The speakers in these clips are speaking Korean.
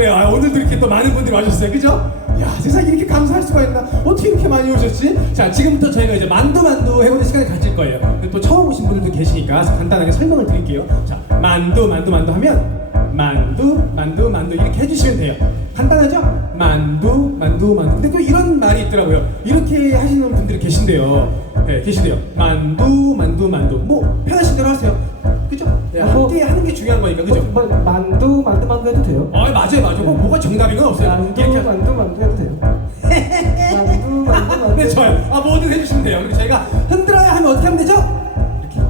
아, 네 아, 오늘도 이렇게 또 많은 분들이 와주셨어요. 그죠? 야 세상에 이렇게 감사할 수가 있나? 어떻게 이렇게 많이 오셨지? 자 지금부터 저희가 이제 만두 만두 해보는 시간을 가질 거예요. 또 처음 오신 분들도 계시니까 간단하게 설명을 드릴게요. 자 만두 만두 만두 하면 만두 만두 만두 이렇게 해주시면 돼요. 간단하죠? 만두 만두 만두. 근데 또 이런 말이 있더라고요. 이렇게 하시는 분들이 계신데요. 네 계신데요. 만두 만두 만두. 뭐 편하신 대로 하세요 그죠? 네, 함께 하는 게 중요한 거니까 그죠? 뭐, 만두 만두 만두 해도 돼요? 아 맞아요 맞아요. 뭐, 뭐가 정답인 건 없어요. 만두 이렇게 만두 만두 해도 돼요? 만두 만두 만두. 네 좋아요. 아 뭐든 해주시면 돼요. 그리고 저희가 흔들어야 하면 어떻게 하면 되죠? 이렇게.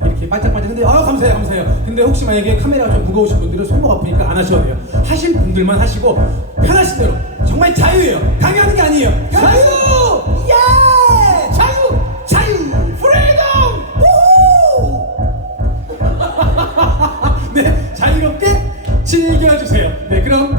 네, 이렇게 반짝반짝 흔들어 아 감사해요 감사해요. 근데 혹시 만약에 카메라가 좀 무거우신 분들은 손목 아프니까 안 하셔도 돼요. 하실 분들만 하시고 편하신 대로. 정말 자유예요. 강요하는 게 아니에요. 자유 즐겨주세요. 네, 그럼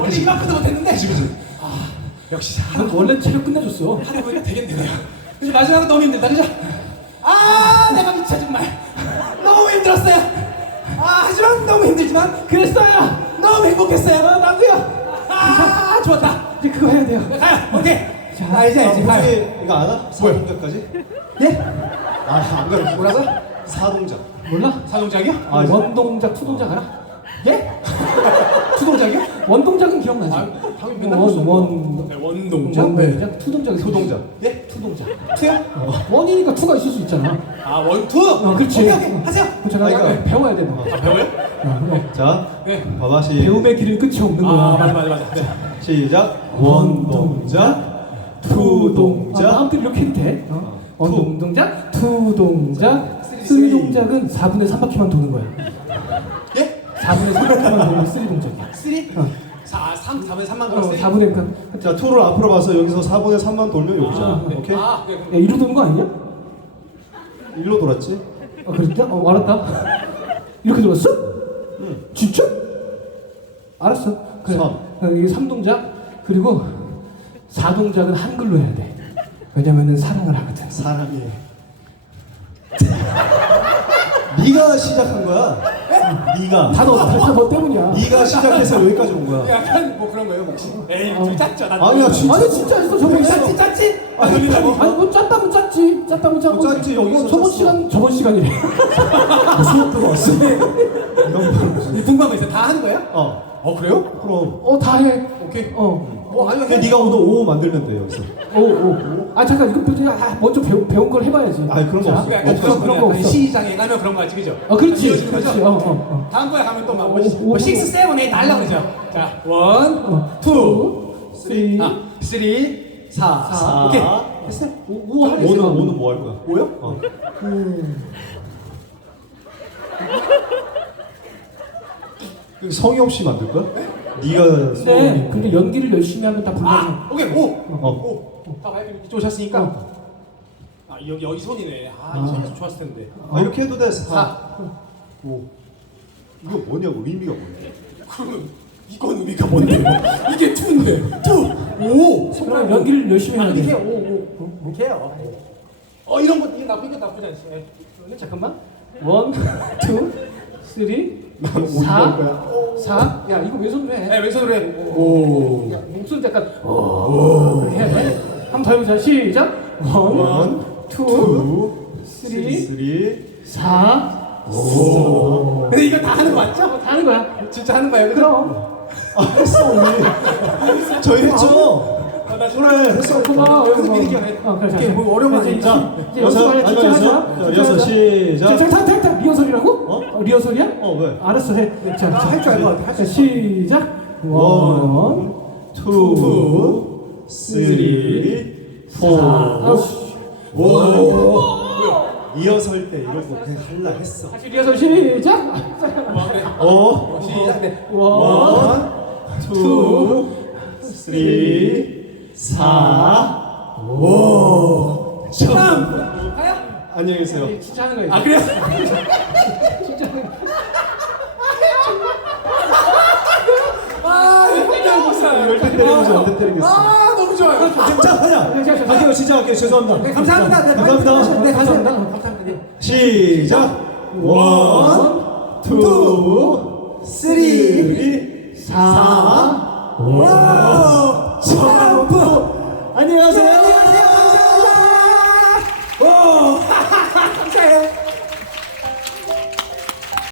원래 이만큼도 못했는데 아, 역시 원래 체력 끝내줬어 하다 보니까 되겠네요 그래서 마지막은 너무 힘들다 그죠? 아 내가 미쳐 정말 너무 힘들었어요 아 하지만 너무 힘들지만 그랬어요 너무 행복했어요 남구야 아 좋았다 이제 그거 해야 돼요 가요 오케이 자, 아 이제 이제 가요 혹시 이거 아나? 사동작까지? 예? 아안 가르쳐 뭐라고? 사동작 몰라? 사동작이요? 아, 원동작 투동작 알아? 예? 투동작이요? 원동작은 기억나지? 아, 당연히 맨날 볼수 원, 없는 원, 네, 원동작? 원동작, 투동작이 소동작. 예? 투동작. 투요? 원이니까 투가 있을 수 있잖아. 아 원 투? 어, 그렇지. 오케이 오케이 하세요 그렇잖아. 그러니까. 배워야 돼 너. 아 배워요? 어, 그래. 자네 봐봐 시, 배움의 길은 끝이 없는 거야. 아 맞아 맞아 맞아 네. 시작 원동작 투 동작. 아, 다음 때 이렇게 해도 돼. 어? 어, 투. 동 동작, 투 동작, 쓰리, 쓰리 쓰리. 동작은 4분의 3바퀴만 도는 거야. 예? 4분의 3바퀴만 도는 게 쓰리 동작이야. 3? 어. 4, 3, 4분의 3만 어, 더 3? 4분의 그러니까 자, 투를 앞으로 봐서 여기서 4분의 3만 돌면 여기잖아. 아, 네. 오케이? 아, 그래. 야, 이로 도는 거 아니야? 일로 돌았지? 어, 그랬다? 어, 알았다. 이렇게 돌았어? 응. 진짜? 알았어. 그래. 삼. 어, 이게 3동작 그리고 4동작은 한글로 해야 돼. 왜냐면은 사랑을 하거든. 사람이. 네가 시작한 거야. 네가. 다 너 다 너 때문이야. 네가 시작해서 여기까지 온 거야. 약간 뭐 그런 거예요 혹시? 에이 어. 좀 짰죠 나 아니야, 진짜. 아니 진짜 있어 있어. 짰지 짰지? 아니, 돌리라고? 아니 뭐 짰다면 짰지 짰다면 짰고 뭐 짰지, 여기서 저번 짰어. 시간 저번 시간이래 수업 들어왔어. 이런 거. 궁금한 거 있어 다 하는 거야? 어, 어 그래요? 그럼. 어다 오케이 해어 어 아니면 그냥 네가 오늘 5 만들면 돼, 여기서. 아 잠깐 이거 그냥 아, 먼저 배운 배운 걸 해봐야지 아니, 그런 거 자, 없어. 약간 없어, 그런 거 없어. 시장에 가면 그런 거 같지 그죠? 어 그렇지? 그렇지 어 어 어. 다음 거에 가면 또막 오, 뭐, 오, 6, 7, 8 날라 그러죠 자 원, 어. 투, 쓰리 아, 쓰리, 사, 사. 오케이 했어? 오, 오 하네 오는, 지금. 오는 뭐할 거야? 뭐요? 어. 그 성의 없이 만들 거야? 네가 근데 근데 연기를 열심히 하면 다 불가능. 아, 오케이. 오, 어. 오, 다 발표 이쪽 오셨으니까. 아 여기 여기 손이네. 아, 이 손이 좀 좋았을 텐데. 아, 이렇게 해도 돼. 4. 사, 오. 이거 뭐냐고, 의미가 뭐냐? 그러면 이건 의미가 뭔데? 이게 투인데. 투, 오, 그럼 연기를 열심히 아, 해야 이렇게 돼. 오, 오, 이렇게 해요. 어 이런 거 이게 나쁘게 나쁘지 않지. 예. 그러면 잠깐만. 원, 투, 쓰리, 나는 사, 오일 거야. 사. 야 이거 왼손으로 해. 네, 왼손으로 해 오, 야 목소리 약간 오 해야 돼. 한 번 더 해보자. 시작. 원, 원, 투, 투, 쓰리, 쓰리, 사. 근데 이거 다 하는 거 맞죠? 다 하는 거야. 진짜 하는 거예요? 그럼. 아, 했어, 우리. 저희 했죠? 아, 나 그래, 했어. 고마워. 그래서 미리 기억해. 어, 그래. 이렇게 뭐 어려운 거. 이제 하자. 자, 여섯, 시작. 자, 리허설이라고? 어? 어, 리허설이야? 어, 왜? 알았어, 해. 자, 자, 할줄 알것 같아, 할줄 자, 시작. 원, 투, 쓰리, 포. 아, 이어설 때 이런 거 그냥 할라 했어. 다시 리허설 시작. 어, 시작 네. 원, 원, 투, 쓰리, 사, 오. 참 하야? 안녕히 계세요. 진짜 하는 거야. 아 그래요? 진짜 하는 거야. 아 이거 못 살아요 열대 때리겠어. 아 너무 좋아요 진짜 하냐? 갈게요, 진짜 할게요. 죄송합니다. 네 감사합니다 네, 감사합니다. 네 감사합니다 감사합니다 네. 시작. 원, 투, 쓰리, 사, 와